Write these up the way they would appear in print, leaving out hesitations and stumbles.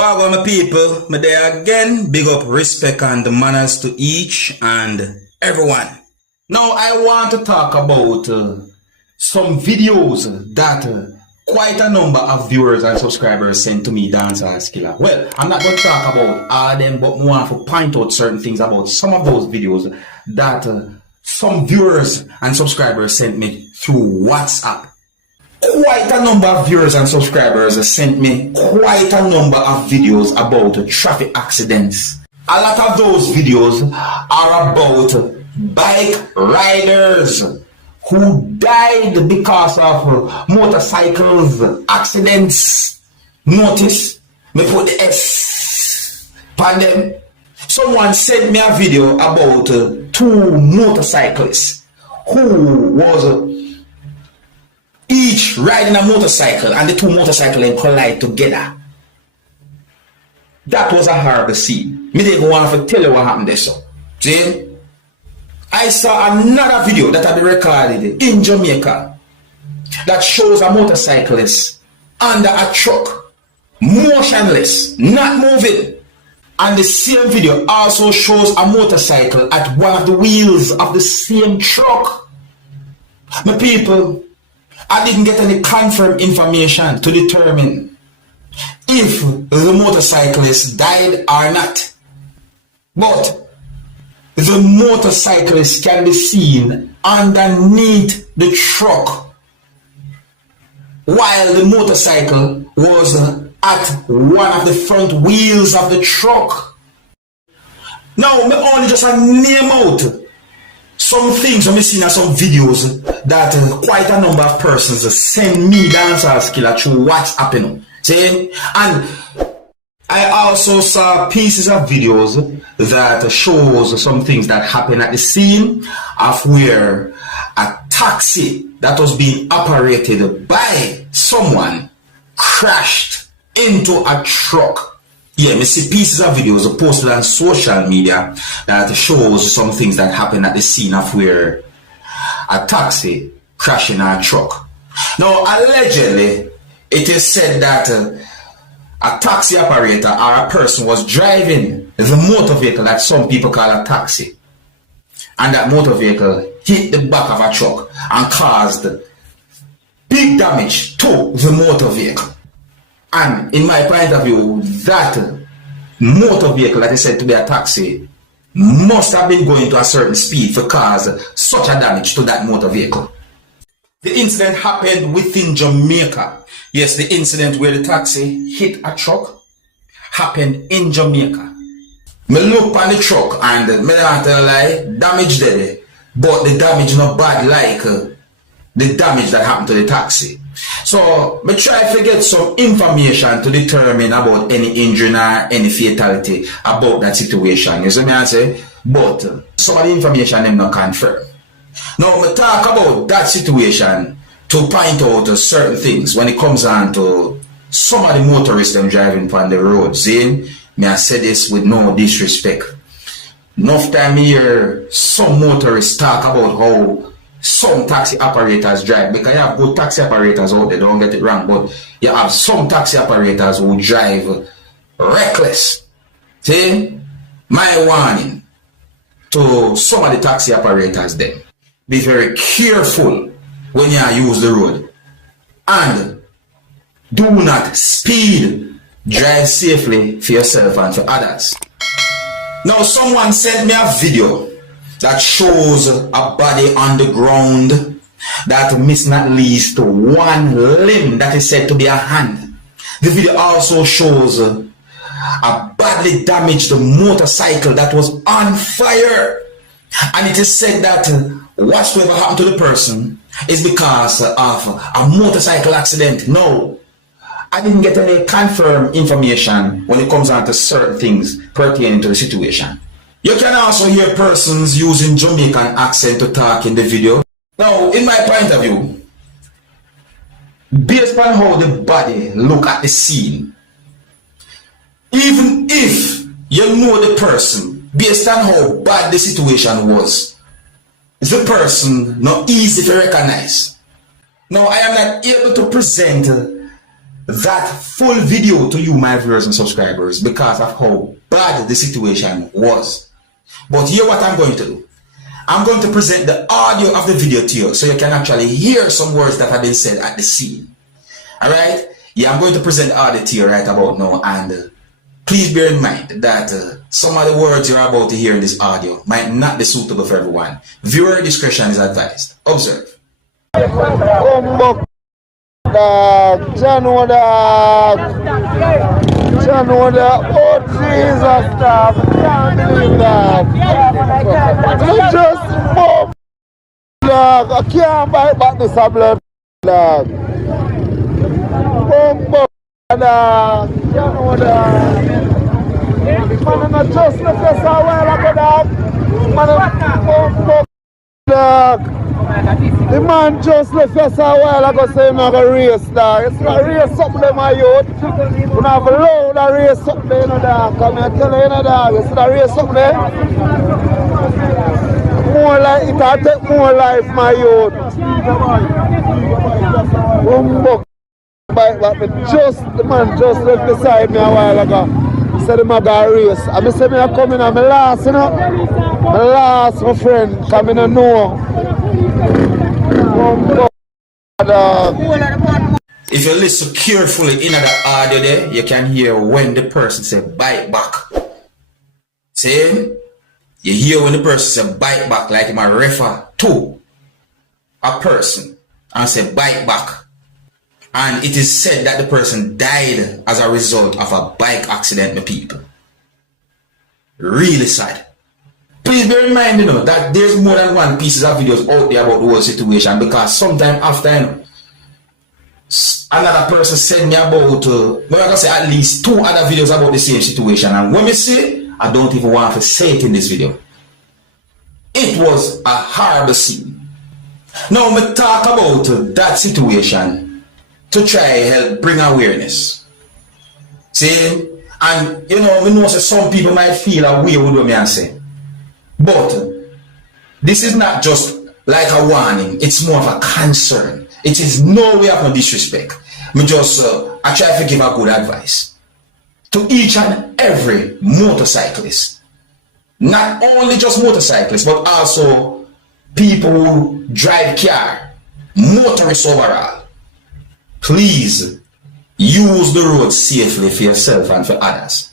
Welcome my people, me there again. Big up, respect and manners to each and everyone. Now I want to talk about some videos that quite a number of viewers and subscribers sent to me, Dancehall Skilla. Well, I'm not going to talk about all of them, but more to point out certain things about some of those videos that some viewers and subscribers sent me through WhatsApp. Quite a number of viewers and subscribers sent me quite a number of videos about traffic accidents. A lot of those videos are about bike riders who died because of motorcycles accidents. Notice me put the S on them. Someone sent me a video about two motorcyclists who was each riding a motorcycle and the two motorcycles collide together. That was a horrible scene. Me didn't want to tell you what happened there. So, see? I saw another video that had been recorded in Jamaica that shows a motorcyclist under a truck, motionless, not moving. And the same video also shows a motorcycle at one of the wheels of the same truck. My people, I didn't get any confirmed information to determine if the motorcyclist died or not. But the motorcyclist can be seen underneath the truck while the motorcycle was at one of the front wheels of the truck. Now, me only just name out some things I'm seeing in some videos that quite a number of persons send me Dancehall Skilla through WhatsApp, you know. See? And I also saw pieces of videos that shows some things that happened at the scene of where a taxi that was being operated by someone crashed into a truck. Yeah, me see pieces of videos posted on social media that shows some things that happened at the scene of where a taxi crashed in a truck. Now, allegedly, it is said that a taxi operator or a person was driving the motor vehicle that some people call a taxi, and that motor vehicle hit the back of a truck and caused big damage to the motor vehicle. And in my point of view, that motor vehicle that is said to be a taxi must have been going to a certain speed to cause such a damage to that motor vehicle. The incident happened within Jamaica. Yes, the incident where the taxi hit a truck happened in Jamaica. Me look on the truck and me not tell lie, damage there, but the damage not bad like the damage that happened to the taxi. So, me try to get some information to determine about any injury or any fatality about that situation. You see me I say? But some of the information them not confirmed. Now, me talk about that situation to point out certain things when it comes on to some of the motorists them driving on the road. See? Me I say this with no disrespect. Enough time here, some motorists talk about how some taxi operators drive, because you have good taxi operators out there, don't get it wrong, but you have some taxi operators who drive reckless. See? My warning to some of the taxi operators then, be very careful when you use the road, and do not speed. Drive safely for yourself and for others. Now, someone sent me a video that shows a body on the ground that missed not least one limb that is said to be a hand. The video also shows a badly damaged motorcycle that was on fire, and it is said that whatsoever happened to the person is because of a motorcycle accident. No, I didn't get any confirmed information when it comes on to certain things pertaining to the situation. You can also hear persons using Jamaican accent to talk in the video. Now, in my point of view, based on how the body look at the scene, even if you know the person, based on how bad the situation was, the person not easy to recognize. Now, I am not able to present that full video to you, my viewers and subscribers, because of how bad the situation was. But here what I'm going to do. I'm going to present the audio of the video to you so you can actually hear some words that have been said at the scene. Alright? Yeah, I'm going to present the audio to you right about now, and please bear in mind that some of the words you're about to hear in this audio might not be suitable for everyone. Viewer discretion is advised. Observe. Oh Jesus, stop. I can't believe that. Just move, dog. I can't bite back this blood, dog. Dog. Man, I'm not just the face a while ago, dog. Man, dog. The man just left us a while ago saying I'm going to race, dog. It's not race something there, my youth. You have a load of race something there, dog. Come here, tell you, dog. It's not race something there. More like it will take more life, my youth. The man just left beside me a while ago. He said I'm going to race. And I said I'm coming and I'm last, you know. I'm last, my friend. Come in and know. If you listen carefully in the audio there, you can hear when the person say bite back. See? You hear when the person say bite back, like him a refer to a person and say bite back. And it is said that the person died as a result of a bike accident, my people. Really sad. Please bear in mind, you know, that there's more than one pieces of videos out there about the whole situation, because sometime after, you know, another person sent me about, I'm going to say at least 2 other videos about the same situation. And when we say, I don't even want to say it in this video. It was a horrible scene. Now, we talk about that situation to try help bring awareness. See? And, you know, we know that some people might feel a way with what me say. But this is not just like a warning, it's more of a concern. It is no way of no disrespect. I try to give a good advice to each and every motorcyclist. Not only just motorcyclists, but also people who drive car, motorists overall. Please use the road safely for yourself and for others.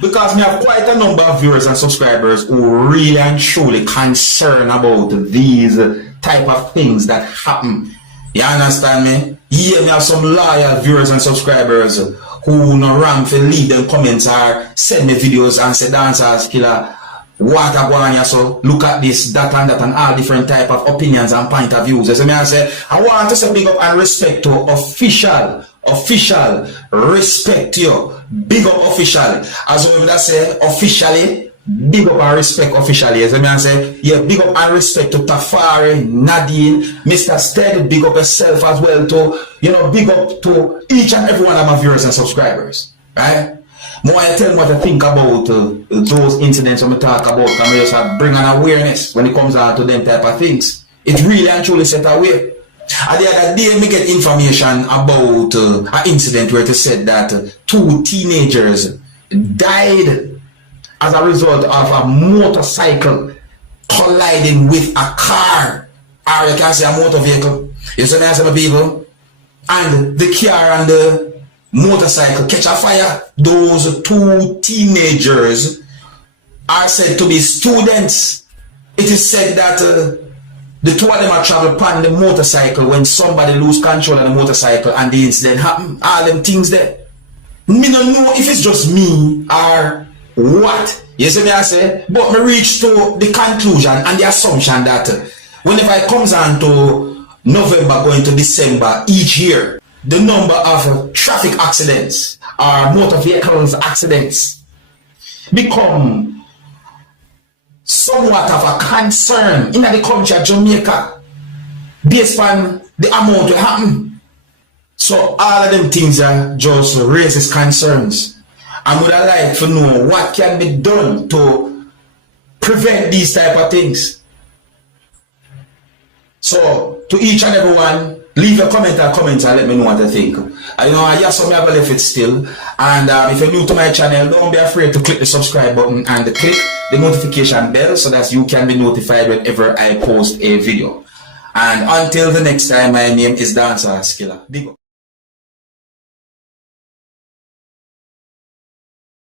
Because we have quite a number of viewers and subscribers who really and truly concerned about these type of things that happen. You understand me? Here we have some loyal viewers and subscribers who no wrong for leave them comments or send me videos and say Dancehall skilla, what a go so look at this, that and all different type of opinions and point of views. So I say, I want to say big up and respect to official respect to you. Big up officially. As well as say officially, big up and respect officially. As I say, yeah, big up and respect to Tafari, Nadine, Mr. Steady, big up yourself as well to, you know, big up to each and every one of my viewers and subscribers. Right? More I tell them what I think about those incidents when we talk about, and we just bring an awareness when it comes out to them type of things. It really and truly set away. And the other day, we get information about an incident where it said that 2 teenagers died as a result of a motorcycle colliding with a car, or you can say a motor vehicle. You see what I people? And the car and the motorcycle catch a fire. Those 2 teenagers are said to be students. It is said that the 2 of them are travel upon the motorcycle when somebody lose control of the motorcycle and the incident happen. All them things there. Me don't know if it's just me or what. You see me I say? But me reach to the conclusion and the assumption that whenever it comes on to November going to December each year, the number of traffic accidents or motor vehicles accidents become somewhat of a concern in the country of Jamaica based on the amount that happen. So all of them things are just raises concerns. I would like to know what can be done to prevent these type of things. So to each and everyone Leave a comment or comments and let me know what you think. You know, I just have left it still. And if you're new to my channel, don't be afraid to click the subscribe button and click the notification bell so that you can be notified whenever I post a video. And until the next time, my name is Dancehall Skilla. Big up.